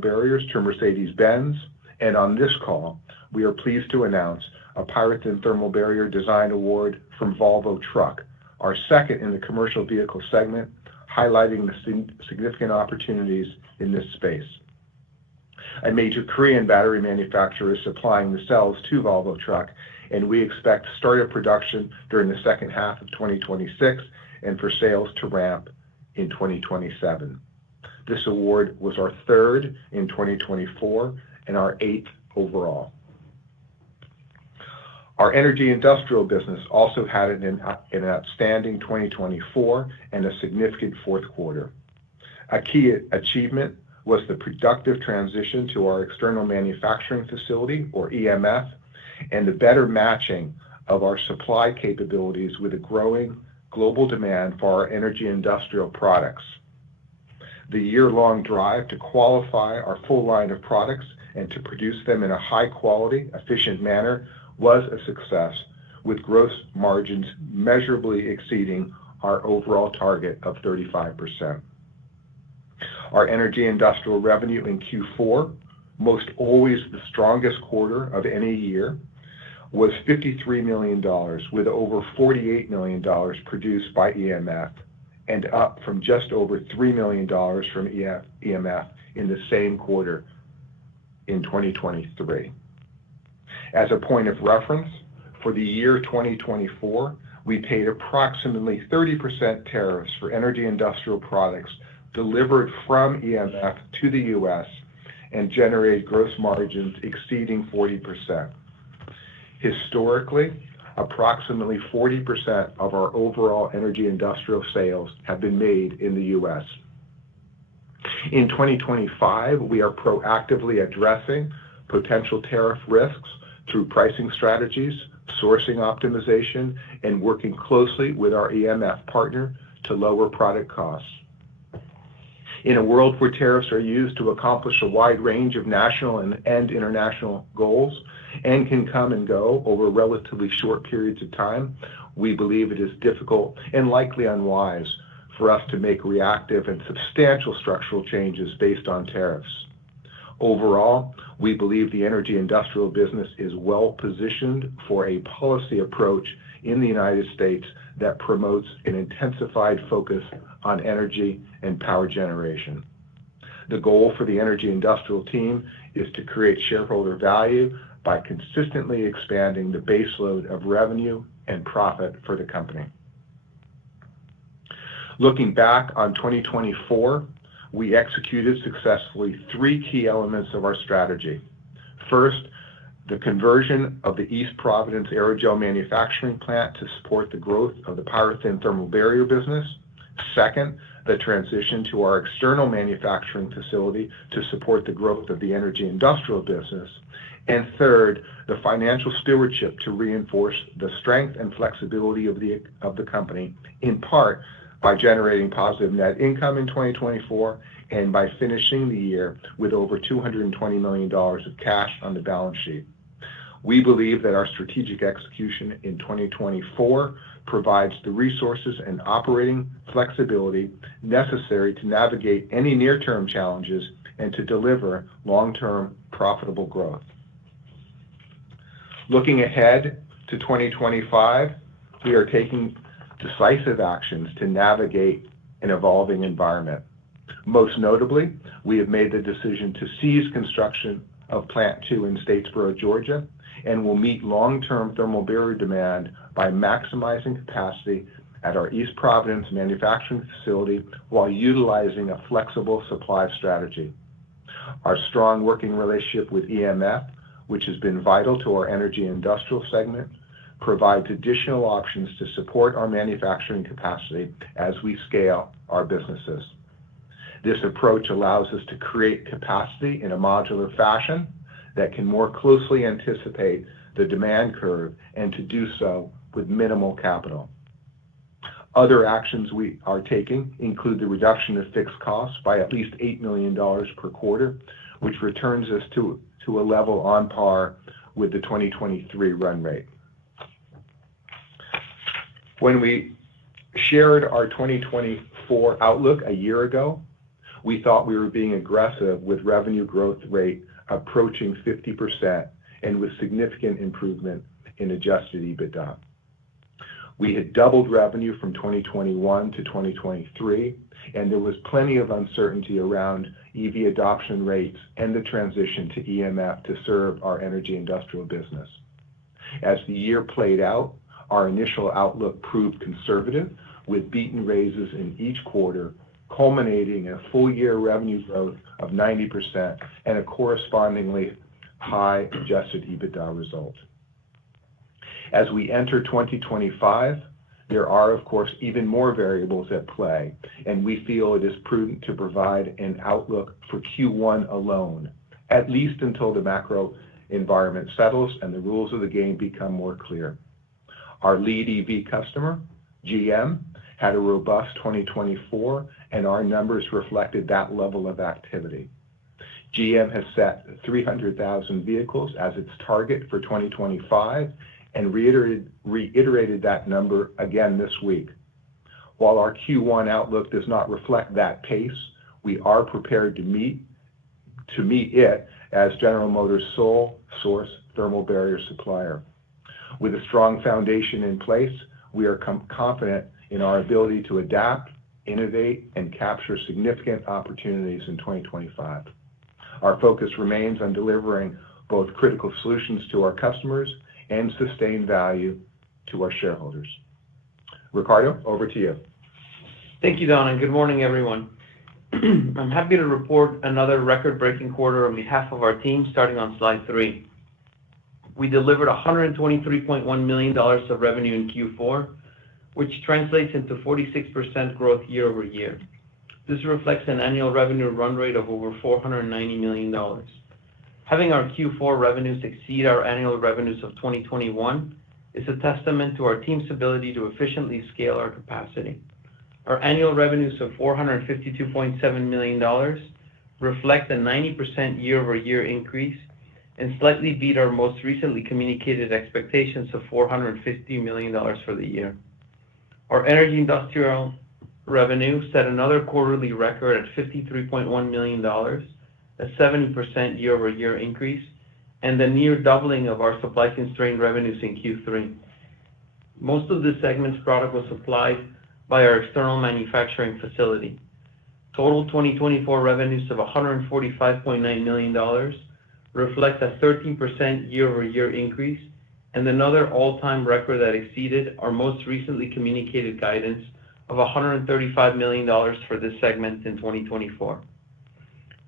barriers to Mercedes-Benz, and on this call, we are pleased to announce a PyroThin thermal barrier design award from Volvo Truck, our second in the commercial vehicle segment, highlighting the significant opportunities in this space. A major Korean battery manufacturer is supplying the cells to Volvo Truck, and we expect start of production during the second half of 2026 and for sales to ramp in 2027. This award was our third in 2024 and our eighth overall. Our energy industrial business also had an outstanding 2024 and a significant fourth quarter. A key achievement was the productive transition to our external manufacturing facility, or EMF, and the better matching of our supply capabilities with a growing global demand for our energy industrial products. The year-long drive to qualify our full line of products and to produce them in a high-quality, efficient manner was a success, with gross margins measurably exceeding our overall target of 35%. Our energy industrial revenue in Q4, most always the strongest quarter of any year, was $53 million, with over $48 million produced by EMF, and up from just over $3 million from EMF in the same quarter in 2023. As a point of reference, for the year 2024, we paid approximately 30% tariffs for energy industrial products delivered from EMF to the U.S. and generated gross margins exceeding 40%. Historically, approximately 40% of our overall energy industrial sales have been made in the U.S. In 2025, we are proactively addressing potential tariff risks through pricing strategies, sourcing optimization, and working closely with our EMF partner to lower product costs. In a world where tariffs are used to accomplish a wide range of national and international goals and can come and go over relatively short periods of time, we believe it is difficult and likely unwise for us to make reactive and substantial structural changes based on tariffs. Overall, we believe the energy industrial business is well positioned for a policy approach in the United States that promotes an intensified focus on energy and power generation. The goal for the energy industrial team is to create shareholder value by consistently expanding the baseload of revenue and profit for the company. Looking back on 2024, we executed successfully three key elements of our strategy. First, the conversion of the East Providence aerogel manufacturing plant to support the growth of the PyroThin thermal barrier business. Second, the transition to our external manufacturing facility to support the growth of the energy industrial business. And third, the financial stewardship to reinforce the strength and flexibility of the company, in part by generating positive net income in 2024 and by finishing the year with over $220 million of cash on the balance sheet. We believe that our strategic execution in 2024 provides the resources and operating flexibility necessary to navigate any near-term challenges and to deliver long-term profitable growth. Looking ahead to 2025, we are taking decisive actions to navigate an evolving environment. Most notably, we have made the decision to cease construction of Plant 2 in Statesboro, Georgia, and will meet long-term thermal barrier demand by maximizing capacity at our East Providence manufacturing facility while utilizing a flexible supply strategy. Our strong working relationship with EMF, which has been vital to our energy industrial segment, provides additional options to support our manufacturing capacity as we scale our businesses. This approach allows us to create capacity in a modular fashion that can more closely anticipate the demand curve and to do so with minimal capital. Other actions we are taking include the reduction of fixed costs by at least $8 million per quarter, which returns us to a level on par with the 2023 run rate. When we shared our 2024 outlook a year ago, we thought we were being aggressive with revenue growth rate approaching 50% and with significant improvement in adjusted EBITDA. We had doubled revenue from 2021 to 2023, and there was plenty of uncertainty around EV adoption rates and the transition to EMF to serve our energy industrial business. As the year played out, our initial outlook proved conservative, with beaten raises in each quarter, culminating in a full-year revenue growth of 90% and a correspondingly high adjusted EBITDA result. As we enter 2025, there are, of course, even more variables at play, and we feel it is prudent to provide an outlook for Q1 alone, at least until the macro environment settles and the rules of the game become more clear. Our lead EV customer, GM, had a robust 2024, and our numbers reflected that level of activity. GM has set 300,000 vehicles as its target for 2025 and reiterated that number again this week. While our Q1 outlook does not reflect that pace, we are prepared to meet it as General Motors' sole source thermal barrier supplier. With a strong foundation in place, we are confident in our ability to adapt, innovate, and capture significant opportunities in 2025. Our focus remains on delivering both critical solutions to our customers and sustained value to our shareholders. Ricardo, over to you. Thank you, Don, and good morning, everyone. I'm happy to report another record-breaking quarter on behalf of our team, starting on slide 3. We delivered $123.1 million of revenue in Q4, which translates into 46% growth year over year. This reflects an annual revenue run rate of over $490 million. Having our Q4 revenues exceed our annual revenues of 2021 is a testament to our team's ability to efficiently scale our capacity. Our annual revenues of $452.7 million reflect a 90% year-over-year increase and slightly beat our most recently communicated expectations of $450 million for the year. Our energy industrial revenue set another quarterly record at $53.1 million, a 70% year-over-year increase, and the near doubling of our supply-constrained revenues in Q3. Most of this segment's product was supplied by our external manufacturing facility. Total 2024 revenues of $145.9 million reflect a 13% year-over-year increase and another all-time record that exceeded our most recently communicated guidance of $135 million for this segment in 2024.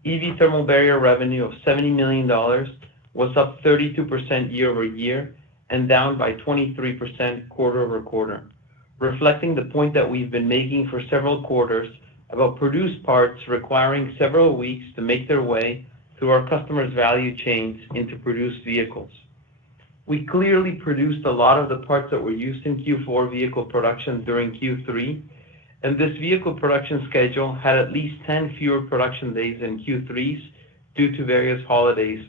EV thermal barrier revenue of $70 million was up 32% year-over-year and down by 23% quarter-over-quarter, reflecting the point that we've been making for several quarters about produced parts requiring several weeks to make their way through our customers' value chains into produced vehicles. We clearly produced a lot of the parts that were used in Q4 vehicle production during Q3, and this vehicle production schedule had at least 10 fewer production days than Q3's due to various holidays.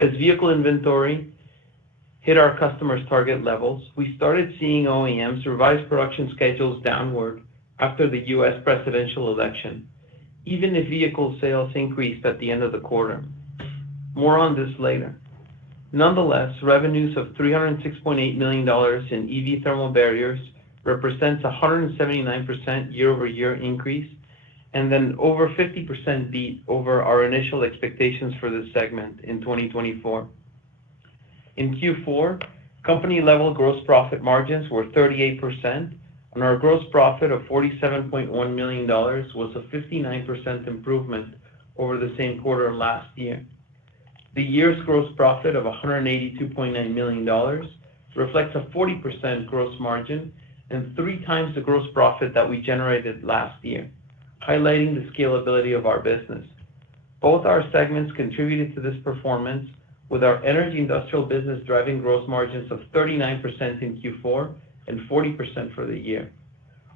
As vehicle inventory hit our customers' target levels, we started seeing OEMs revise production schedules downward after the U.S. presidential election, even if vehicle sales increased at the end of the quarter. More on this later. Nonetheless, revenues of $306.8 million in EV thermal barriers represents a 179% year-over-year increase and then over 50% beat over our initial expectations for this segment in 2024. In Q4, company-level gross profit margins were 38%, and our gross profit of $47.1 million was a 59% improvement over the same quarter last year. The year's gross profit of $182.9 million reflects a 40% gross margin and 3 times the gross profit that we generated last year, highlighting the scalability of our business. Both our segments contributed to this performance, with our energy industrial business driving gross margins of 39% in Q4 and 40% for the year.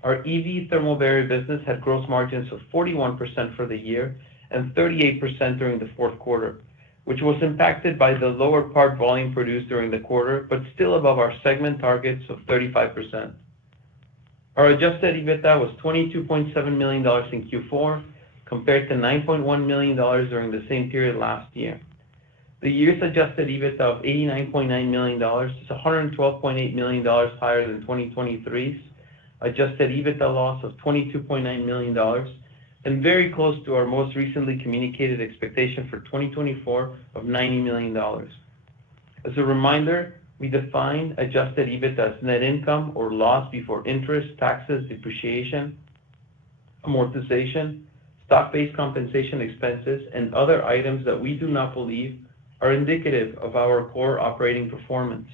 Our EV thermal barrier business had gross margins of 41% for the year and 38% during the fourth quarter, which was impacted by the lower part volume produced during the quarter, but still above our segment targets of 35%. Our adjusted EBITDA was $22.7 million in Q4, compared to $9.1 million during the same period last year. The year's adjusted EBITDA of $89.9 million is $112.8 million higher than 2023's adjusted EBITDA loss of $22.9 million, and very close to our most recently communicated expectation for 2024 of $90 million. As a reminder, we define adjusted EBITDA as net income or loss before interest, taxes, depreciation, amortization, stock-based compensation expenses, and other items that we do not believe are indicative of our core operating performance.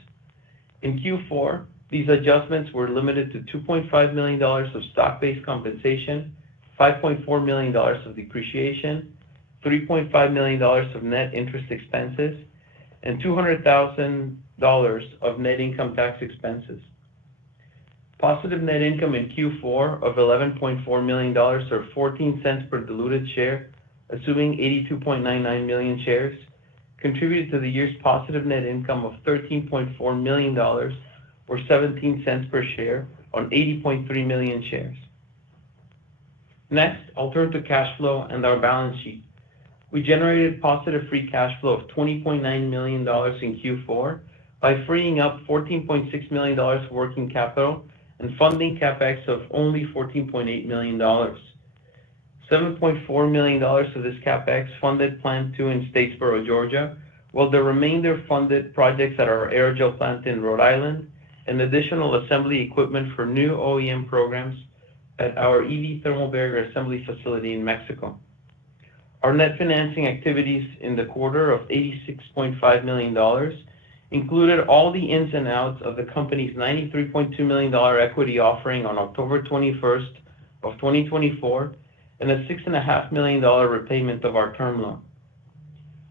In Q4, these adjustments were limited to $2.5 million of stock-based compensation, $5.4 million of depreciation, $3.5 million of net interest expenses, and $200,000 of net income tax expenses. Positive net income in Q4 of $11.4 million, or 14 cents per diluted share, assuming 82.99 million shares, contributed to the year's positive net income of $13.4 million, or 17 cents per share, on 80.3 million shares. Next, I'll turn to cash flow and our balance sheet. We generated positive free cash flow of $20.9 million in Q4 by freeing up $14.6 million of working capital and funding CapEx of only $14.8 million. $7.4 million of this CapEx funded Plant 2 in Statesboro, Georgia, while the remainder funded projects at our aerogel plant in Rhode Island and additional assembly equipment for new OEM programs at our EV thermal barrier assembly facility in Mexico. Our net financing activities in the quarter of $86.5 million included all the ins and outs of the company's $93.2 million equity offering on October 21st of 2024 and a $6.5 million repayment of our term loan.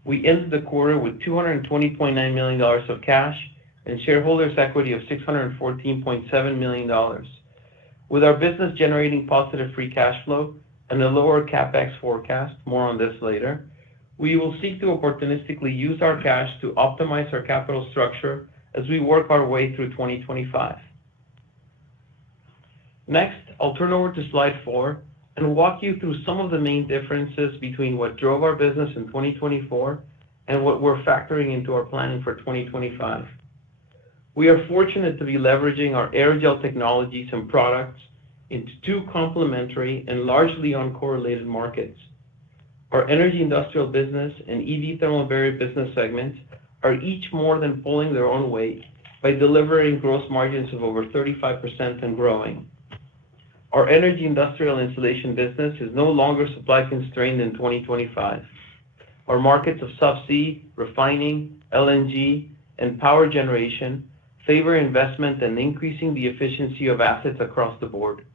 We ended the quarter with $220.9 million of cash and shareholders' equity of $614.7 million. With our business generating positive free cash flow and a lower CapEx forecast, more on this later, we will seek to opportunistically use our cash to optimize our capital structure as we work our way through 2025. Next, I'll turn over to slide 4 and walk you through some of the main differences between what drove our business in 2024 and what we're factoring into our planning for 2025. We are fortunate to be leveraging our aerogel technologies and products into two complementary and largely uncorrelated markets. Our energy industrial business and EV thermal barrier business segments are each more than pulling their own weight by delivering gross margins of over 35% and growing. Our energy industrial insulation business is no longer supply constrained in 2025. Our markets of subsea, refining, LNG, and power generation favor investment and increasing the efficiency of assets across the board.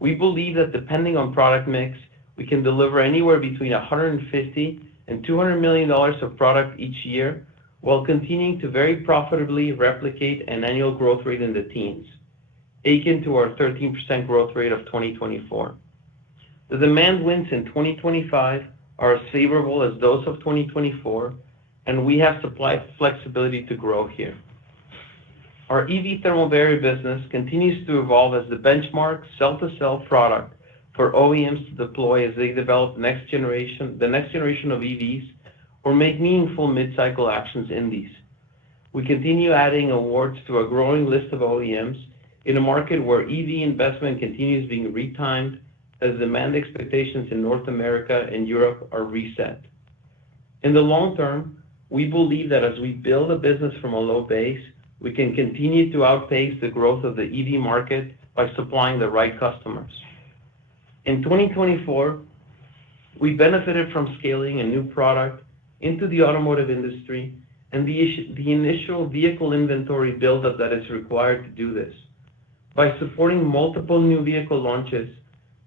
We believe that depending on product mix, we can deliver anywhere between $150 and $200 million of product each year while continuing to very profitably replicate an annual growth rate in the teens, akin to our 13% growth rate of 2024. The demand wins in 2025 are as favorable as those of 2024, and we have supply flexibility to grow here. Our EV thermal barrier business continues to evolve as the benchmark cell-to-cell product for OEMs to deploy as they develop the next generation of EVs or make meaningful mid-cycle actions in these. We continue adding awards to a growing list of OEMs in a market where EV investment continues being retimed as demand expectations in North America and Europe are reset. In the long term, we believe that as we build a business from a low base, we can continue to outpace the growth of the EV market by supplying the right customers. In 2024, we benefited from scaling a new product into the automotive industry and the initial vehicle inventory buildup that is required to do this. By supporting multiple new vehicle launches,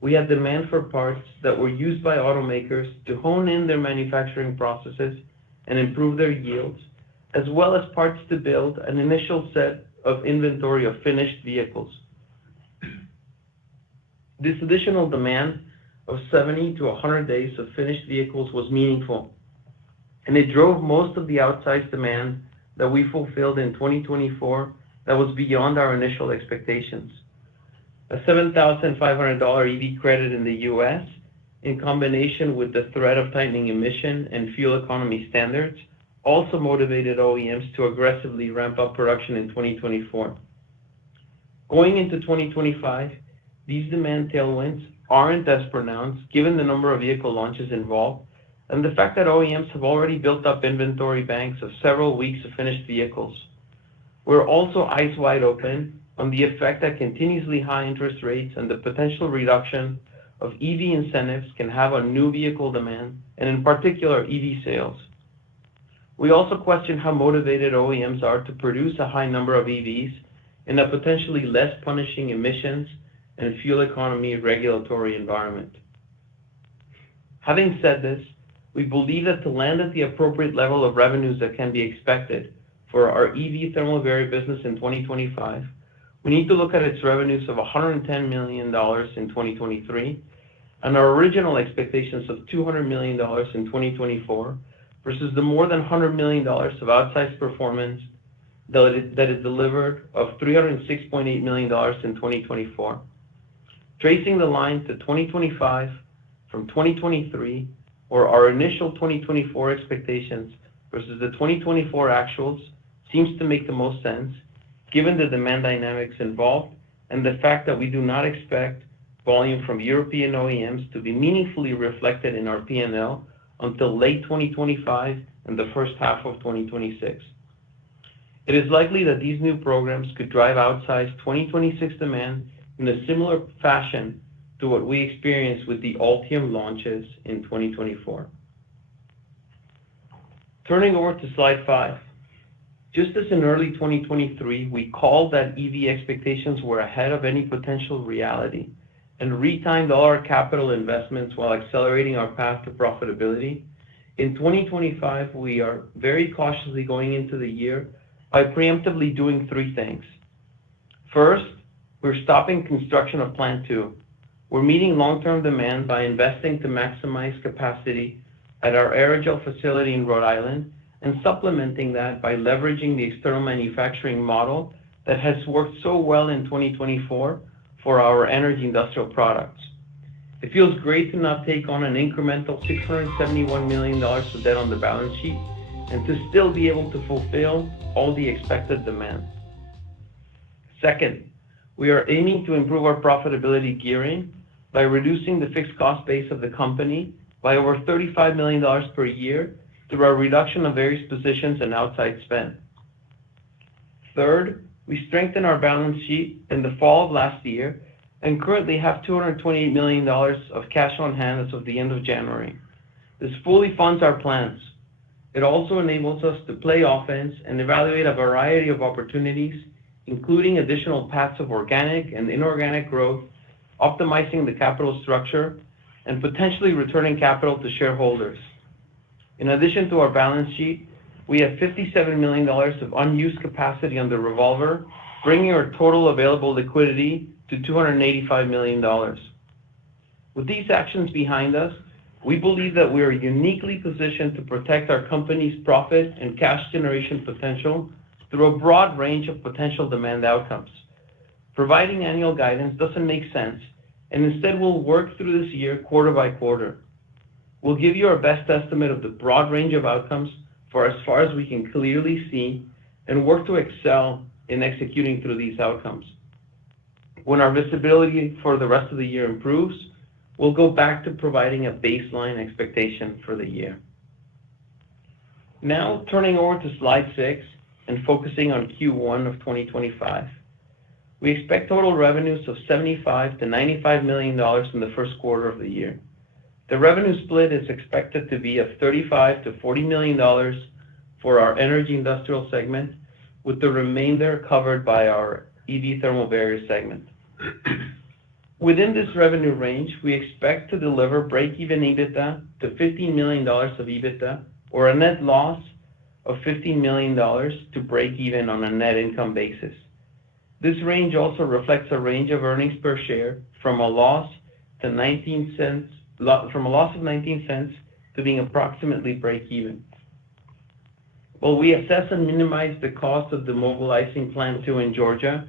we had demand for parts that were used by automakers to hone in their manufacturing processes and improve their yields, as well as parts to build an initial set of inventory of finished vehicles. This additional demand of 70 to 100 days of finished vehicles was meaningful, and it drove most of the outsized demand that we fulfilled in 2024 that was beyond our initial expectations. a $7,500 EV credit in the U.S., in combination with the threat of tightening emission and fuel economy standards, also motivated OEMs to aggressively ramp up production in 2024. Going into 2025, these demand tailwinds aren't as pronounced given the number of vehicle launches involved and the fact that OEMs have already built up inventory banks of several weeks of finished vehicles. We're also eyes wide open on the effect that continuously high interest rates and the potential reduction of EV incentives can have on new vehicle demand, and in particular EV sales. We also question how motivated OEMs are to produce a high number of EVs in a potentially less punishing emissions and fuel economy regulatory environment. Having said this, we believe that to land at the appropriate level of revenues that can be expected for our EV thermal barrier business in 2025, we need to look at its revenues of $110 million in 2023 and our original expectations of $200 million in 2024 versus the more than $100 million of outsized performance that is delivered of $306.8 million in 2024. Tracing the line to 2025 from 2023, or our initial 2024 expectations versus the 2024 actuals, seems to make the most sense given the demand dynamics involved and the fact that we do not expect volume from European OEMs to be meaningfully reflected in our P&L until late 2025 and the first half of 2026. It is likely that these new programs could drive outsized 2026 demand in a similar fashion to what we experienced with the Ultium launches in 2024. Turning over to slide 5. Just as in early 2023, we called that EV expectations were ahead of any potential reality and retimed all our capital investments while accelerating our path to profitability. In 2025, we are very cautiously going into the year by preemptively doing 3 things. First, we're stopping construction of Plant 2. We're meeting long-term demand by investing to maximize capacity at our aerogel facility in Rhode Island and supplementing that by leveraging the external manufacturing model that has worked so well in 2024 for our energy industrial products. It feels great to not take on an incremental $671 million of debt on the balance sheet and to still be able to fulfill all the expected demand. Second, we are aiming to improve our profitability gearing by reducing the fixed cost base of the company by over $35 million per year through our reduction of various positions and outside spend. Third, we strengthened our balance sheet in the fall of last year and currently have $228 million of cash on hand as of the end of January. This fully funds our plans. It also enables us to play offense and evaluate a variety of opportunities, including additional paths of organic and inorganic growth, optimizing the capital structure, and potentially returning capital to shareholders. In addition to our balance sheet, we have $57 million of unused capacity on the revolver, bringing our total available liquidity to $285 million. With these actions behind us, we believe that we are uniquely positioned to protect our company's profit and cash generation potential through a broad range of potential demand outcomes. Providing annual guidance doesn't make sense, and instead we'll work through this year quarter by quarter. We'll give you our best estimate of the broad range of outcomes for as far as we can clearly see and work to excel in executing through these outcomes. When our visibility for the rest of the year improves, we'll go back to providing a baseline expectation for the year. Now, turning over to slide 6 and focusing on Q1 of 2025. We expect total revenues of $75 to $95 million in the first quarter of the year. The revenue split is expected to be of $35 to $40 million for our energy industrial segment, with the remainder covered by our EV thermal barrier segment. Within this revenue range, we expect to deliver break-even EBITDA to $15 million of EBITDA, or a net loss of $15 million to break even on a net income basis. This range also reflects a range of earnings per share from a loss of 19 cents to being approximately break even. While we assess and minimize the cost of demobilizing Plant 2 in Georgia,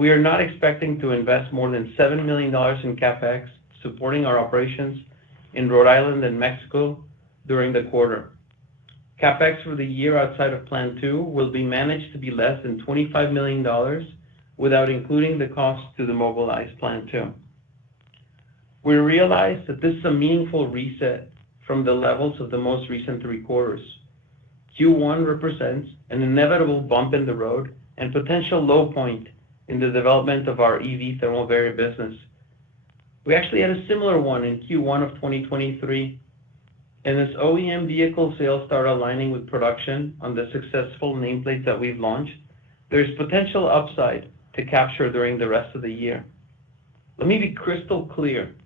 We are not expecting to invest more than $7 million in CapEx supporting our operations in Rhode Island and Mexico during the quarter. CapEx for the year outside of Plan 2 will be managed to be less than $25 million without including the cost to demobilize Plan 2. We realize that this is a meaningful reset from the levels of the most recent 3 quarters. Q1 represents an inevitable bump in the road and potential low point in the development of our EV thermal barrier business. We actually had a similar one in Q1 of 2023, and as OEM vehicle sales start aligning with production on the successful nameplates that we've launched, there's potential upside to capture during the rest of the year. Let me be crystal clear.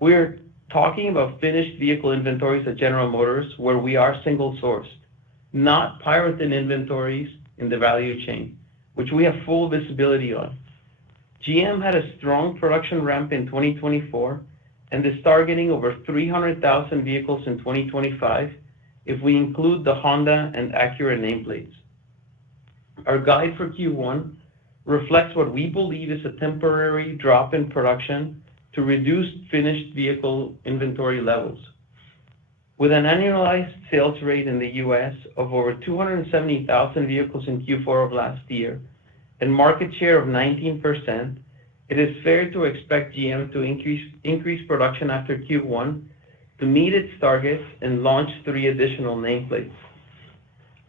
We're talking about finished vehicle inventories at General Motors where we are single-sourced, not PyroThin inventories in the value chain, which we have full visibility on. GM had a strong production ramp in 2024 and is targeting over 300,000 vehicles in 2025 if we include the Honda and Acura nameplates. Our guide for Q1 reflects what we believe is a temporary drop in production to reduce finished vehicle inventory levels. With an annualized sales rate in the U.S. of over 270,000 vehicles in Q4 of last year and market share of 19%, it is fair to expect GM to increase production after Q1 to meet its targets and launch 3 additional nameplates.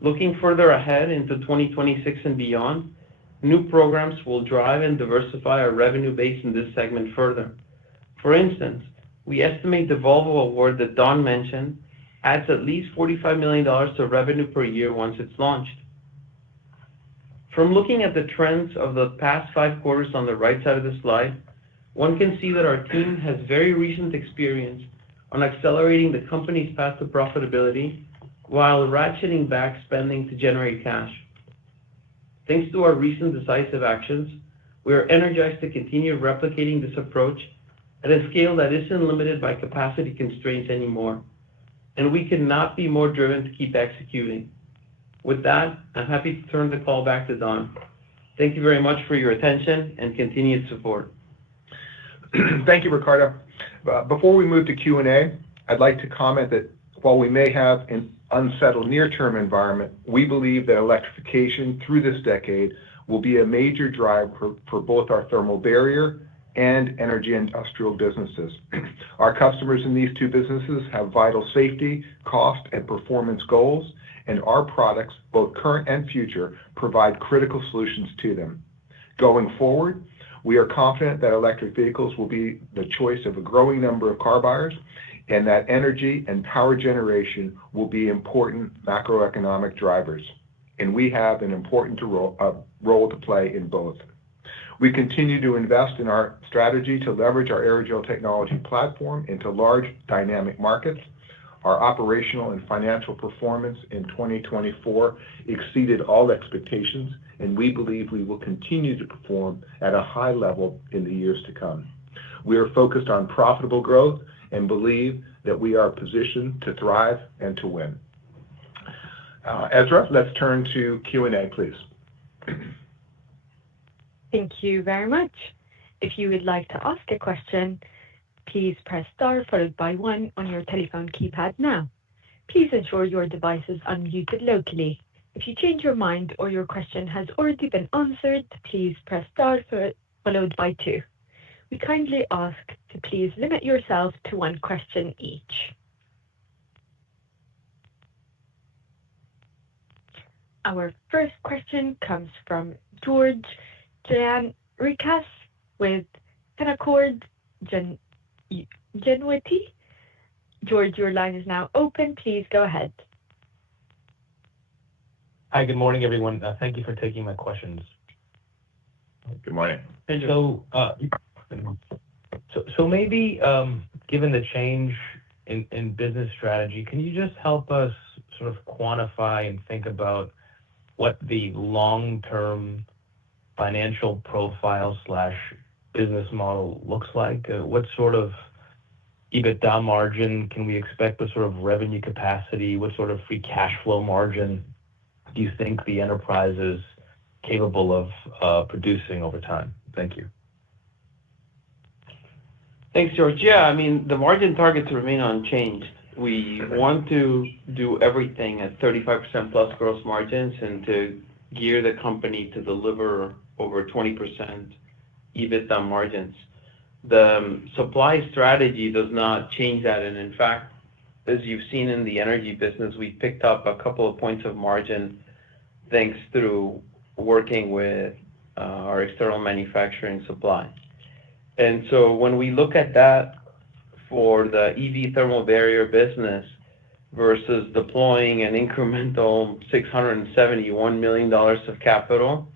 Looking further ahead into 2026 and beyond, new programs will drive and diversify our revenue base in this segment further. For instance, we estimate the Volvo award that Don mentioned adds at least $45 million to revenue per year once it's launched. From looking at the trends of the past 5 quarters on the right side of the slide, one can see that our team has very recent experience on accelerating the company's path to profitability while ratcheting back spending to generate cash. Thanks to our recent decisive actions, we are energized to continue replicating this approach at a scale that isn't limited by capacity constraints anymore, and we cannot be more driven to keep executing. With that, I'm happy to turn the call back to Don. Thank you very much for your attention and continued support. Thank you, Ricardo. Before we move to Q&A, I'd like to comment that while we may have an unsettled near-term environment, we believe that electrification through this decade will be a major driver for both our thermal barrier and energy industrial businesses. Our customers in these 2 businesses have vital safety, cost, and performance goals, and our products, both current and future, provide critical solutions to them. Going forward, we are confident that electric vehicles will be the choice of a growing number of car buyers and that energy and power generation will be important macroeconomic drivers, and we have an important role to play in both. We continue to invest in our strategy to leverage our aerogel technology platform into large dynamic markets. Our operational and financial performance in 2024 exceeded all expectations, and we believe we will continue to perform at a high level in the years to come. We are focused on profitable growth and believe that we are positioned to thrive and to win. Ezra, let's turn to Q&A, please. Thank you very much. If you would like to ask a question, please press star followed by 1 on your telephone keypad now. Please ensure your device is unmuted locally. If you change your mind or your question has already been answered, please press star followed by 2. We kindly ask to please limit yourself to 1 question each. Our first question comes from George Gianarikas with Canaccord Genuity. George, your line is now open. Please go ahead. Hi, good morning, everyone. Thank you for taking my questions. Good morning. So maybe given the change in business strategy, can you just help us sort of quantify and think about what the long-term financial profile / business model looks like? What sort of EBITDA margin can we expect? What sort of revenue capacity? What sort of free cash flow margin do you think the enterprise is capable of producing over time? Thank you. Thanks, George. Yeah, I mean, the margin targets remain unchanged. We want to do everything at 35% plus gross margins and to gear the company to deliver over 20% EBITDA margins. The supply strategy does not change that. And in fact, as you've seen in the energy business, we picked up a couple of points of margin thanks through working with our external manufacturing supply. And so when we look at that for the EV thermal barrier business versus deploying an incremental $671 million of capital,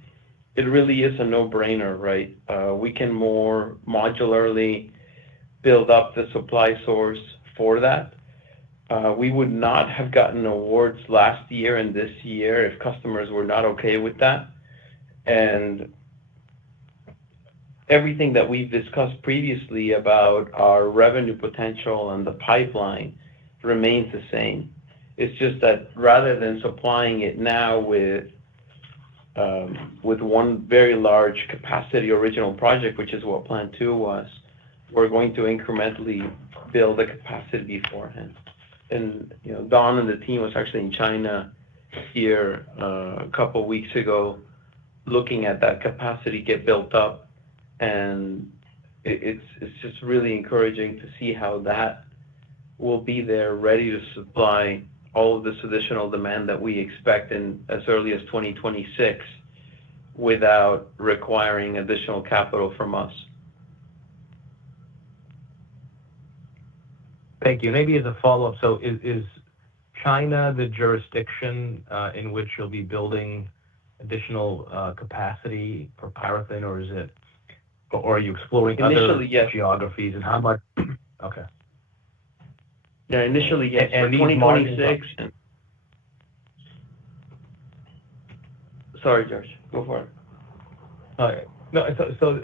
it really is a no-brainer, right? We can more modularly build up the supply source for that. We would not have gotten awards last year and this year if customers were not okay with that. And everything that we've discussed previously about our revenue potential and the pipeline remains the same. It's just that rather than supplying it now with one very large capacity original project, which is what Plan 2 was, we're going to incrementally build the capacity beforehand. And Don and the team was actually in China here a couple of weeks ago, looking at that capacity get built up, and it's just really encouraging to see how that will be there, ready to supply all of this additional demand that we expect in as early as 2026, without requiring additional capital from us. Thank you. Maybe as a follow-up, so is China the jurisdiction in which you'll be building additional capacity for PyroThin, or are you exploring Initially, other yes. geographies, and how much? Okay. Yeah, initially, yes. And for 2026. Sorry, George. Go for it. Okay. No, so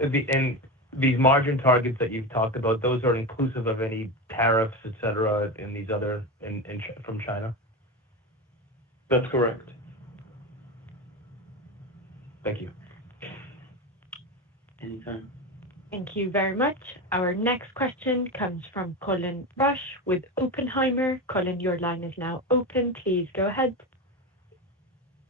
these margin targets that you've talked about, those are inclusive of any tariffs, et cetera, in these other from China? That's correct. Thank you. Anytime. Thank you very much. Our next question comes from Colin Rusch with Oppenheimer. Colin, your line is now open. Please go ahead.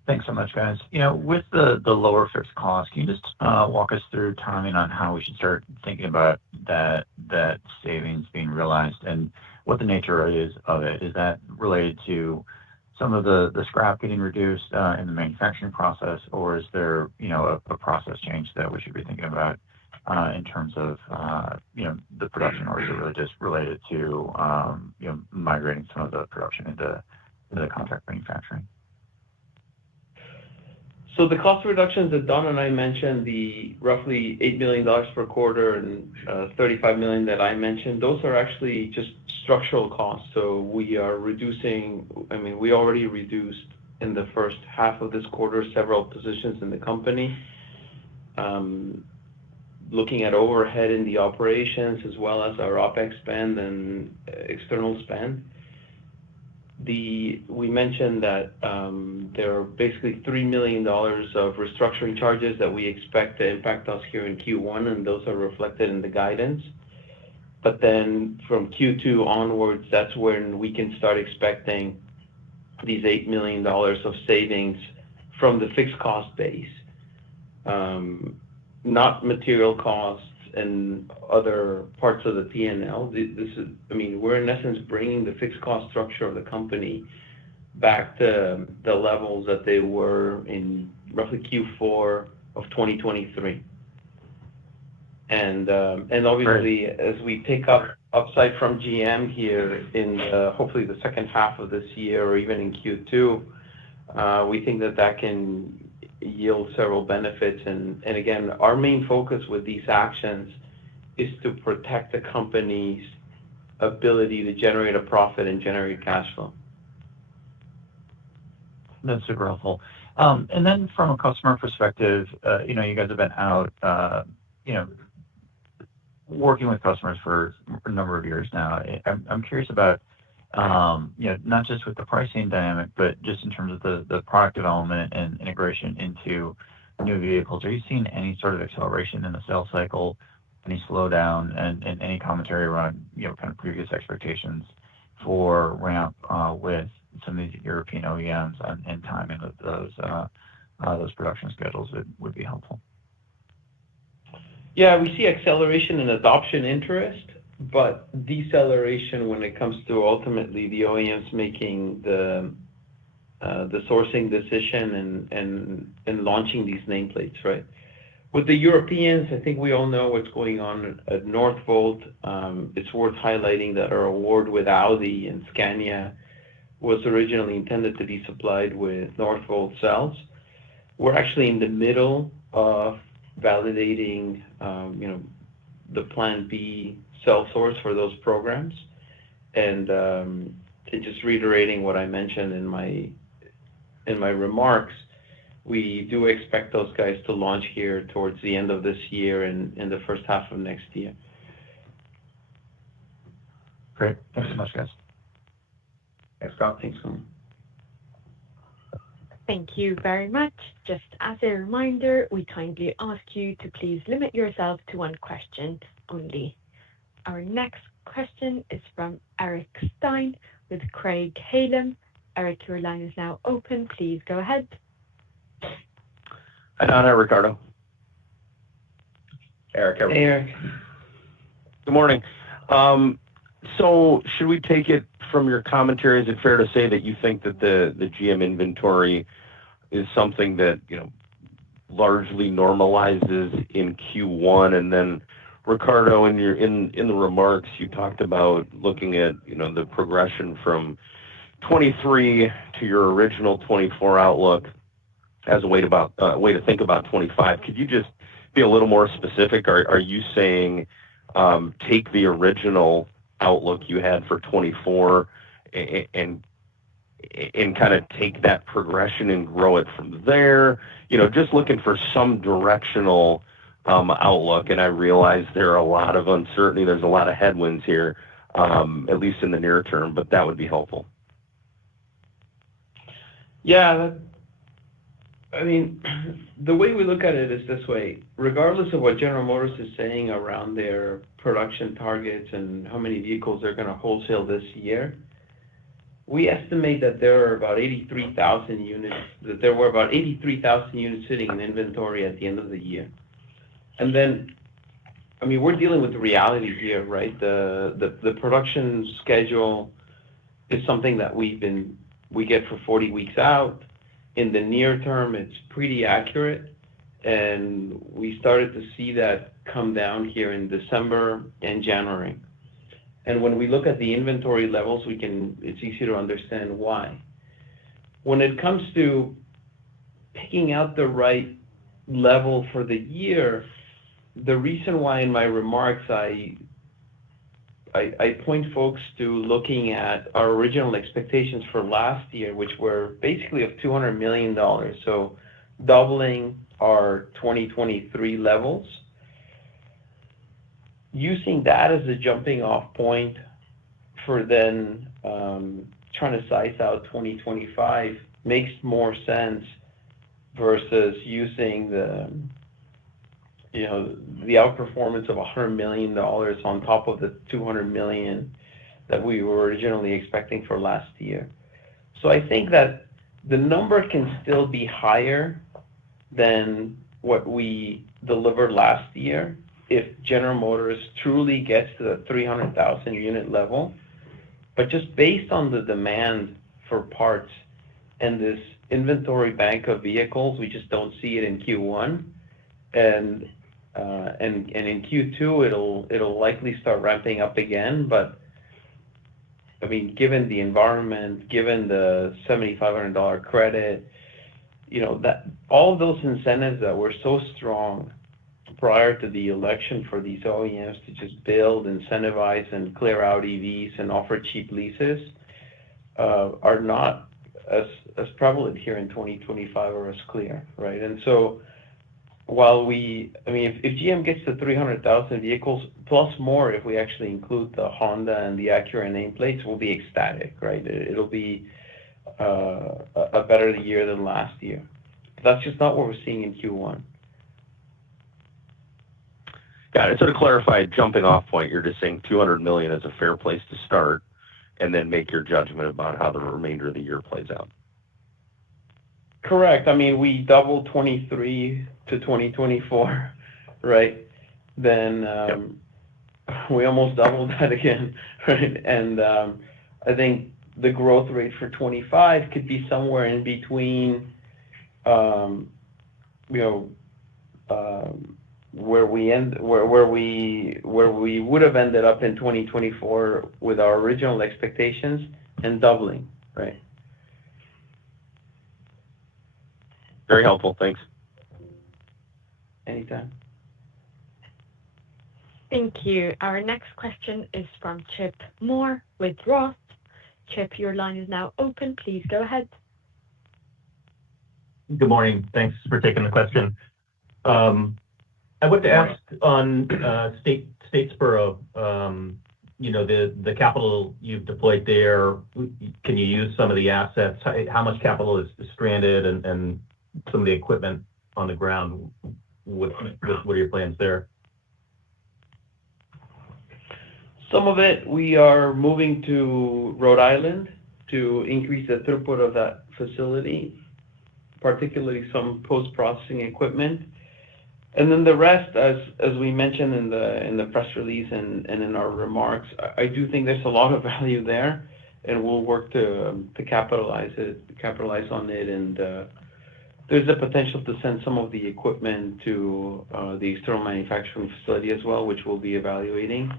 Thanks so much, guys. With the lower fixed cost, can you just walk us through timing on how we should start thinking about that savings being realized and what the nature is of it? Is that related to some of the scrap getting reduced in the manufacturing process, or is there a process change that we should be thinking about in terms of the production, or is it really just related to migrating some of the production into the contract manufacturing? So the cost reductions that Don and I mentioned, the roughly $8 million per quarter and $35 million that I mentioned, those are actually just structural costs. So we are reducing, we already reduced in the first half of this quarter several positions in the company, looking at overhead in the operations as well as our OpEx spend and external spend. We mentioned that there are basically $3 million of restructuring charges that we expect to impact us here in Q1, and those are reflected in the guidance. But then from Q2 onwards, that's when we can start expecting these $8 million of savings from the fixed cost base, not material costs and other parts of the P&L. We're in essence bringing the fixed cost structure of the company back to the levels that they were in roughly Q4 of 2023. And obviously, as we pick up upside from GM here in hopefully the second half of this year or even in Q2, we think that can yield several benefits. And again, our main focus with these actions is to protect the company's ability to generate a profit and generate cash flow. That's super helpful. And then from a customer perspective, you guys have been out, working with customers for a number of years now. I'm curious about, not just with the pricing dynamic, but just in terms of the product development and integration into new vehicles. Are you seeing any sort of acceleration in the sales cycle, any slowdown, and any commentary around, kind of previous expectations for ramp with some of these European OEMs and timing of those production schedules would be helpful. Yeah, we see acceleration in adoption interest, but deceleration when it comes to ultimately the OEMs making the sourcing decision and launching these nameplates, right? With the Europeans, I think we all know what's going on at Northvolt. It's worth highlighting that our award with Audi and Scania was originally intended to be supplied with Northvolt cells. We're actually in the middle of validating, the Plan B cell source for those programs, and just reiterating what I mentioned in my remarks, we do expect those guys to launch here towards the end of this year and in the first half of next year. Great. Thanks so much, guys. Thanks, Scott. Thanks, Colin. Thank you very much. Just as a reminder, we kindly ask you to please limit yourself to one question only. Our next question is from Eric Stein with Craig-Hallum. Eric, your line is now open. Please go ahead. Hi, Don. Hi, Ricardo. Eric. Hey, Eric. Good morning. So should we take it from your commentary, is it fair to say that you think that the GM inventory is something that, largely normalizes in Q1? And then, Ricardo, in the remarks, you talked about looking at, the progression from 23 to your original 24 outlook as a way to think about 25. Could you just be a little more specific? Are you saying take the original outlook you had for 24 and kind of take that progression and grow it from there? Just looking for some directional outlook. And I realize there are a lot of uncertainty. There's a lot of headwinds here, at least in the near term, but that would be helpful. Yeah, the way we look at it is this way. Regardless of what General Motors is saying around their production targets and how many vehicles they're going to wholesale this year, we estimate that there were about 83,000 units sitting in inventory at the end of the year. And then, we're dealing with the reality here, right? The production schedule is something that we get for 40 weeks out. In the near term, it's pretty accurate, and we started to see that come down here in December and January. And when we look at the inventory levels, it's easy to understand why. When it comes to picking out the right level for the year, the reason why in my remarks I point folks to looking at our original expectations for last year, which were basically of $200 million, so doubling our 2023 levels. Using that as a jumping off point for then trying to size out 2025 makes more sense versus using the outperformance of $100 million on top of the $200 million that we were originally expecting for last year. So I think that the number can still be higher than what we delivered last year if General Motors truly gets to the 300,000 unit level. But just based on the demand for parts and this inventory bank of vehicles, we just don't see it in Q1. And in Q2, it'll likely start ramping up again. But given the environment, given the $7,500 credit, that all of those incentives that were so strong prior to the election for these OEMs to just build, incentivize, and clear out EVs and offer cheap leases are not as prevalent here in 2025 or as clear, right? And so while if GM gets to 300,000 vehicles plus more, if we actually include the Honda and the Acura nameplates, we'll be ecstatic, right? It'll be a better year than last year. That's just not what we're seeing in Q1. Got it. So to clarify, jumping off point, you're just saying $200 million is a fair place to start, and then make your judgment about how the remainder of the year plays out. Correct. I mean, we doubled 23 to 2024, right? Then we almost doubled that again, right? And I think the growth rate for 25 could be somewhere in between, where we would have ended up in 2024 with our original expectations and doubling, right? Very helpful. Thanks. Anytime. Thank you. Our next question is from Chip Moore with Roth. Chip, your line is now open. Please go ahead. Good morning. Thanks for taking the question. I would ask on Statesboro, the capital you've deployed there, can you use some of the assets? How much capital is stranded and some of the equipment on the ground? What are your plans there? Some of it we are moving to Rhode Island to increase the throughput of that facility, particularly some post-processing equipment. And then the rest, as we mentioned in the press release and in our remarks, I do think there's a lot of value there, and we'll work to capitalize on it. And there's the potential to send some of the equipment to the external manufacturing facility as well, which we'll be evaluating.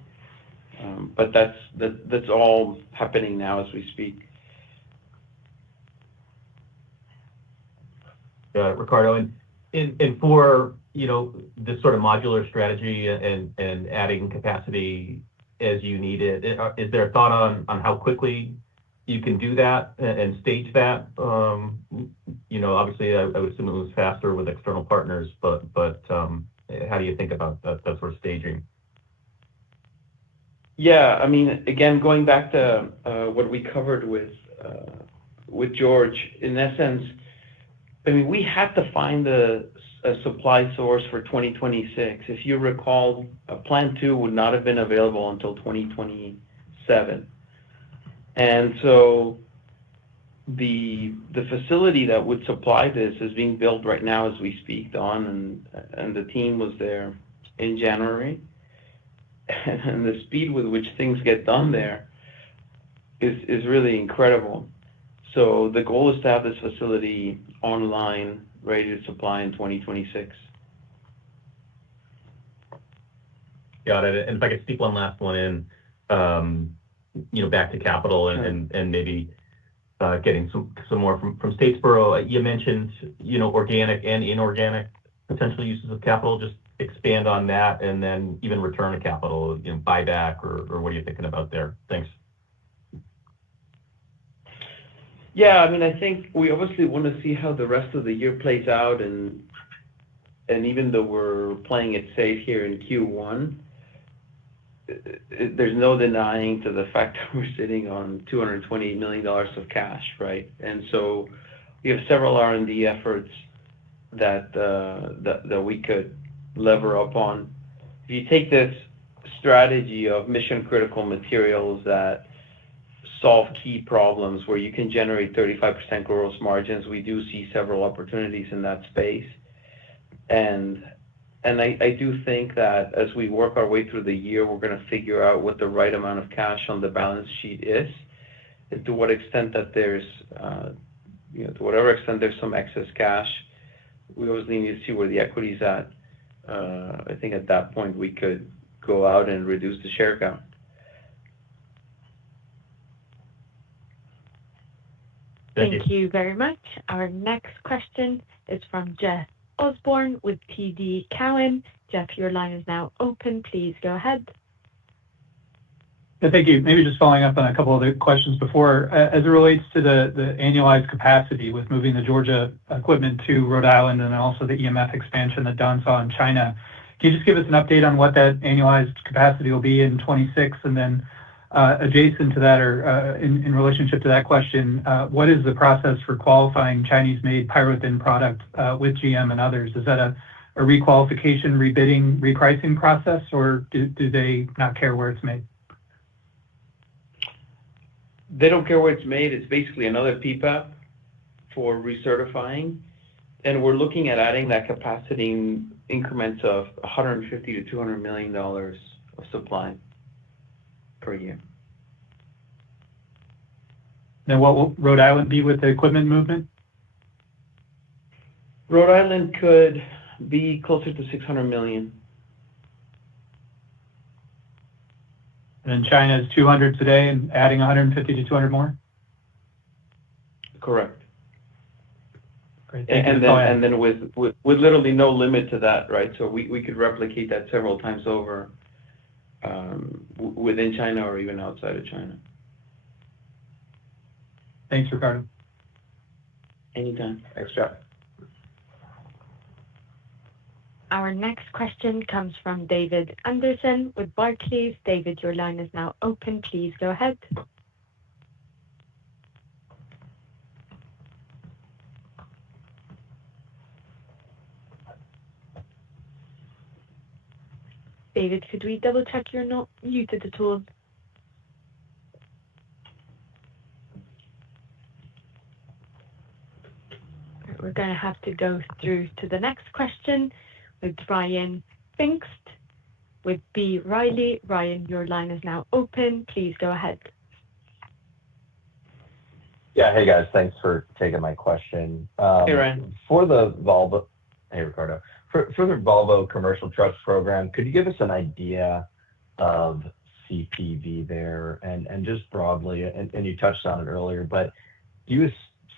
But that's all happening now as we speak. Ricardo, and for this sort of modular strategy and adding capacity as you need it, is there a thought on how quickly you can do that and stage that? Obviously, I would assume it was faster with external partners, but how do you think about that sort of staging? Yeah, I mean, again, going back to what we covered with George, in essence, I mean, we had to find a supply source for 2026. If you recall, Plan 2 would not have been available until 2027. And so the facility that would supply this is being built right now as we speak, Don, and the team was there in January. And the speed with which things get done there is really incredible. So the goal is to have this facility online, ready to supply in 2026. Got it. And if I could sneak one last one in, back to capital and maybe getting some more from Statesboro. You mentioned, organic and inorganic potential uses of capital. Just expand on that, and then even return of capital, buyback, or what are you thinking about there? Thanks. Yeah, I mean, I think we obviously want to see how the rest of the year plays out, and even though we're playing it safe here in Q1, there's no denying to the fact that we're sitting on $228 million of cash, right? And so we have several R&D efforts that we could lever up on. If you take this strategy of mission-critical materials that solve key problems where you can generate 35% gross margins, we do see several opportunities in that space. And I do think that as we work our way through the year, we're going to figure out what the right amount of cash on the balance sheet is, and to what extent that there's, to whatever extent there's some excess cash, we always need to see where the equity's at. I think at that point we could go out and reduce the share count. Thank you very much. Our next question is from Jeff Osborne with TD Cowen. Jeff, your line is now open. Please go ahead. Yeah, thank you. Maybe just following up on a couple of the questions before. As it relates to the annualized capacity with moving the Georgia equipment to Rhode Island and also the EMF expansion that Don saw in China, can you just give us an update on what that annualized capacity will be in 26? And then Adjacent to that, or in relationship to that question, what is the process for qualifying Chinese-made PyroThin product with GM and others? Is that a requalification, rebidding, repricing process, or do they not care where it's made? They don't care where it's made. It's basically another PPAP for recertifying. And we're looking at adding that capacity in increments of $150 to $200 million of supply per year. Now, what will Rhode Island be with the equipment movement? Rhode Island could be closer to $600 million. And China is 200 today and adding 150 to 200 more? Correct. Great. And then with literally no limit to that, right? So we could replicate that several times over within China or even outside of China. Thanks, Ricardo. Anytime. Thanks, Jeff. Our next question comes from David Anderson with Barclays. David, your line is now open. Please go ahead. David, could we double check you're not muted at all? We're going to have to go through to the next question with Ryan Pfingst with B. Riley. Ryan, your line is now open. Please go ahead. Yeah, hey guys, thanks for taking my question. Hey, Ryan. For the Volvo, hey Ricardo, for the Volvo commercial trucks program, could you give us an idea of CPV there and just broadly, and you touched on it earlier, but do you